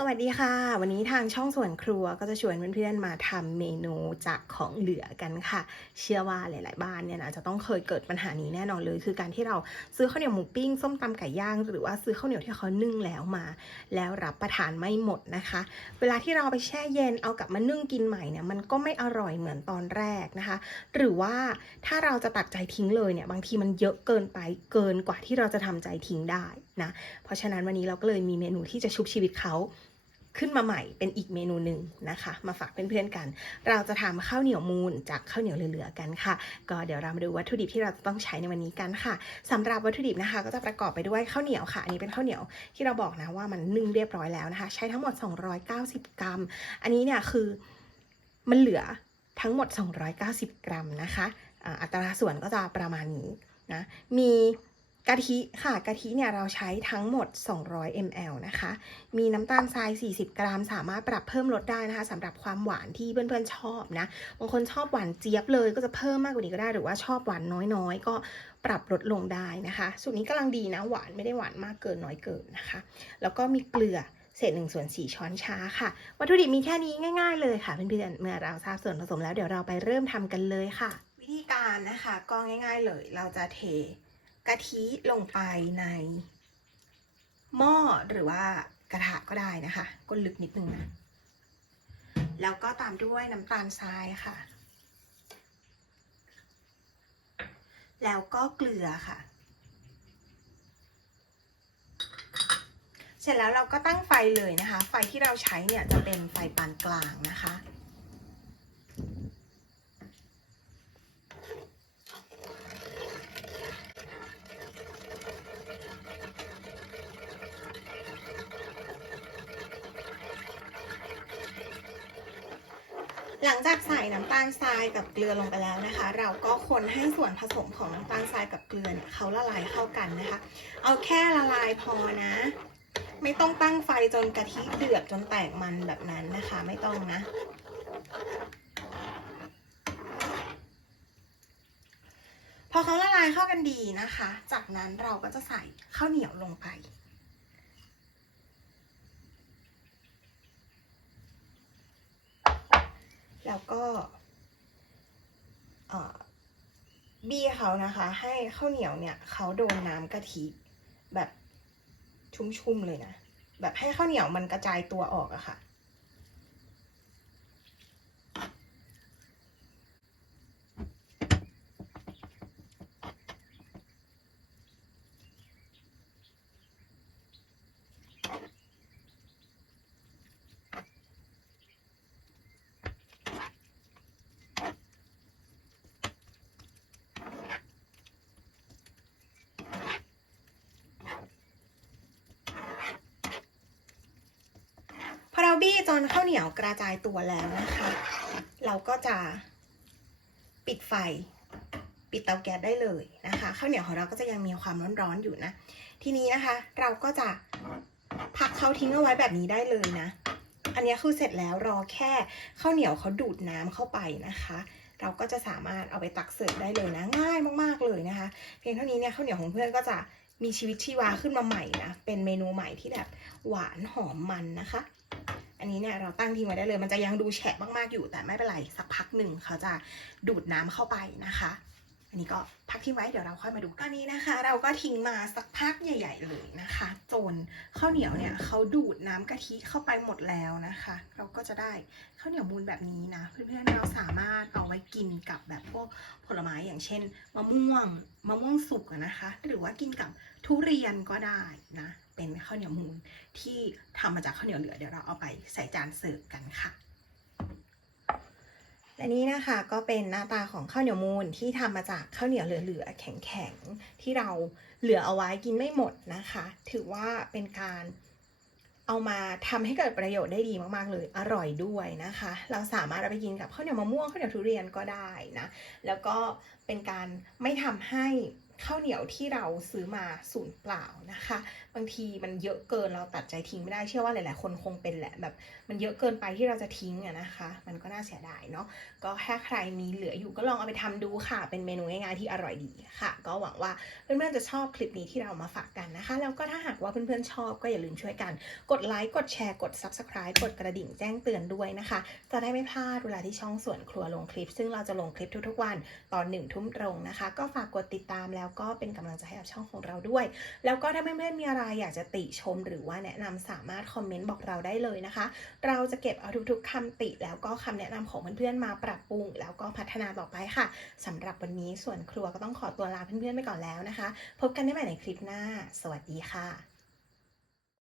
สวัสดีค่ะ วันนี้ทางช่องส่วนครัวก็จะชวนเพื่อนๆมาทำเมนูจากของเหลือกันค่ะ เชื่อว่าหลาย ๆ บ้านเนี่ยนะจะต้องเคยเกิดปัญหานี้แน่นอนเลย คือการที่เราซื้อข้าวเหนียวหมูปิ้งส้มตำไก่ย่าง หรือว่าซื้อข้าวเหนียวที่เขานึ่งแล้วมา แล้วรับประทานไม่หมดนะคะ เวลาที่เราไปแช่เย็นเอากลับมานึ่งกินใหม่เนี่ยมันก็ไม่อร่อยเหมือนตอนแรกนะคะ หรือว่าถ้าเราจะตัดใจทิ้งเลยเนี่ยบางทีมันเยอะเกินไปเกินกว่าที่เราจะทำใจทิ้งได้นะเพราะฉะนั้นวันนี้เราก็เลยมีเมนูที่จะชุบชีวิตเขา ขึ้นมาใหม่เป็นอีกเมนูหนึ่งนะคะ มาฝากเพื่อนๆกัน เราจะทำข้าวเหนียวมูนจากข้าวเหนียวเหลือๆกันค่ะ ก็เดี๋ยวเรามาดูวัตถุดิบที่เราจะต้องใช้ในวันนี้กันค่ะสำหรับวัตถุดิบนะคะ ก็จะประกอบไปด้วยข้าวเหนียวค่ะ อันนี้เป็นข้าวเหนียวที่เราบอกนะว่ามันนึ่งเรียบร้อยแล้วนะคะ ใช้ทั้งหมด 290 กรัม อันนี้เนี่ยคือมันเหลือทั้งหมด 290 กรัมนะคะอัตราส่วนก็จะประมาณนี้นะ มี กะทิค่ะกะทิเนี่ยเราใช้ทั้งหมด 200 ml นะคะ มีน้ำตาลทราย 40 กรัม สามารถปรับเพิ่มลดได้นะคะสำหรับความหวานที่เพื่อนๆชอบนะ บางคนชอบหวานเจี๊ยบเลยก็จะเพิ่มมากกว่านี้ก็ได้ หรือว่าชอบหวานน้อยๆ ก็ปรับลดลงได้นะคะ สูตรนี้กำลังดีนะ หวานไม่ได้หวานมากเกินน้อยเกินนะคะ แล้วก็มีเกลือเศษหนึ่งส่วนสี่ช้อนชาค่ะ วัตถุดิบมีแค่นี้ง่าย ๆ เลยค่ะเพื่อนๆเมื่อเราทราบส่วนผสมแล้วเดี๋ยวเราไปเริ่มทำกันเลยค่ะ วิธีการนะคะก็ง่าย ๆ เลยเราจะเท กะทิลงไปใน หม้อหรือว่ากระทะก็ได้นะคะก้นลึกนิดนึงนะ แล้วก็ตามด้วยน้ำตาลทรายค่ะ แล้วก็เกลือค่ะ เสร็จแล้วเราก็ตั้งไฟเลยนะคะ ไฟที่เราใช้เนี่ยจะเป็นไฟปานกลางนะคะ หลังจากใส่น้ำตาลทรายกับเกลือลงไปแล้วนะคะ เราก็คนให้ส่วนผสมของน้ำตาลทรายกับเกลือเนี่ยเขาละลายเข้ากันนะคะ เอาแค่ละลายพอนะ ไม่ต้องตั้งไฟจนกะทิเดือดจนแตกมันแบบนั้นนะคะ ไม่ต้องนะพอเขาละลายเข้ากันดีนะคะ จากนั้นเราก็จะใส่ข้าวเหนียวลงไป แล้วก็บี้เขานะคะ ให้ข้าวเหนียวเนี่ยเขาโดนน้ำกะทิแบบชุ่มๆเลยนะ แบบให้ข้าวเหนียวมันกระจายตัวออกอะค่ะ บี้จนข้าวเหนียวกระจายตัวแล้วนะคะ เราก็จะปิดไฟ ปิดเตาแก๊สได้เลยนะคะข้าวเหนียวของเราก็จะยังมีความร้อนๆอยู่นะ ทีนี้นะคะ เราก็จะพักเขาทิ้งเอาไว้แบบนี้ได้เลยนะ อันนี้คือเสร็จแล้วรอแค่ข้าวเหนียวเขาดูดน้ำเข้าไปนะคะ เราก็จะสามารถเอาไปตักเสิร์ฟได้เลยนะ ง่ายมากๆเลยนะคะ เพียงเท่านี้เนี่ยข้าวเหนียวของเพื่อนก็จะมีชีวิตชีวาขึ้นมาใหม่นะ เป็นเมนูใหม่ที่แบบหวานหอมมันนะคะ อันนี้เนี่ยเราตั้งทิ้งไว้ได้เลย มันจะยังดูแฉะมากๆอยู่ แต่ไม่เป็นไรสักพักหนึ่งเขาจะดูดน้ำเข้าไปนะคะ อันนี้ก็พักทิ้งไว้เดี๋ยวเราค่อยมาดูตอนนี้นะคะ เราก็ทิ้งมาสักพักใหญ่ ๆ เลยนะคะจนข้าวเหนียวเนี่ยเขาดูดน้ำกะทิเข้าไปหมดแล้วนะคะ เราก็จะได้ข้าวเหนียวมูนแบบนี้นะเพื่อนๆเราสามารถเอาไว้กินกับแบบพวกผลไม้อย่างเช่น มะม่วงมะม่วงสุกนะคะ หรือว่ากินกับทุเรียนก็ได้นะ เป็นข้าวเหนียวมูนที่ทำมาจากข้าวเหนียวเหลือเดี๋ยวเราเอาไปใส่จานเสิร์ฟกันค่ะและนี่นะคะก็เป็นหน้าตาของข้าวเหนียวมูนที่ทำมาจากข้าวเหนียวเหลือๆแข็งๆที่เราเหลือเอาไว้กินไม่หมดนะคะ ถือว่าเป็นการเอามาทำให้เกิดประโยชน์ได้ดีมากๆเลยอร่อยด้วยนะคะ เราสามารถเอาไปกินกับข้าวเหนียวมะม่วงข้าวเหนียวทุเรียนก็ได้นะแล้วก็เป็นการไม่ทำให้ ข้าวเหนียวที่เราซื้อมาศูนย์เปล่านะคะ บางทีมันเยอะเกินเราตัดใจทิ้งไม่ได้เชื่อว่าหลาย ๆ คนคงเป็นแหละแบบมันเยอะเกินไปที่เราจะทิ้งอะนะคะ มันก็น่าเสียดายเนาะก็ถ้าใครมีเหลืออยู่ก็ลองเอาไปทำดูค่ะ เป็นเมนูง่ายๆที่อร่อยดีค่ะ ก็หวังว่าเพื่อนๆจะชอบคลิปนี้ที่เรามาฝากกันนะคะ แล้วก็ถ้าหากว่าเพื่อนๆชอบก็อย่าลืมช่วยกัน กดไลค์กดแชร์กด subscribe กดกระดิ่งแจ้งเตือนด้วยนะคะ จะได้ไม่พลาดเวลาที่ช่องส่วนครัวลงคลิป ซึ่งเราจะลงคลิปทุกๆวันตอนหนึ่งทุ่มตรงนะคะ ก็ฝากกดติดตามแล้วล้วก็เป็นกำลังใจให้กับช่องของเราด้วย แล้วก็ถ้าเพื่อนๆมีอะไรอยากจะติชมหรือว่าแนะนำสามารถคอมเมนต์บอกเราได้เลยนะคะ เราจะเก็บเอาทุกๆคำติ แล้วก็คำแนะนำของเพื่อนๆมาปรับปรุง แล้วก็พัฒนาต่อไปค่ะสำหรับวันนี้ส่วนครัวก็ต้องขอตัวลาเพื่อนๆไปก่อนแล้วนะคะ พบกันได้ใหม่ในคลิปหน้า สวัสดีค่ะ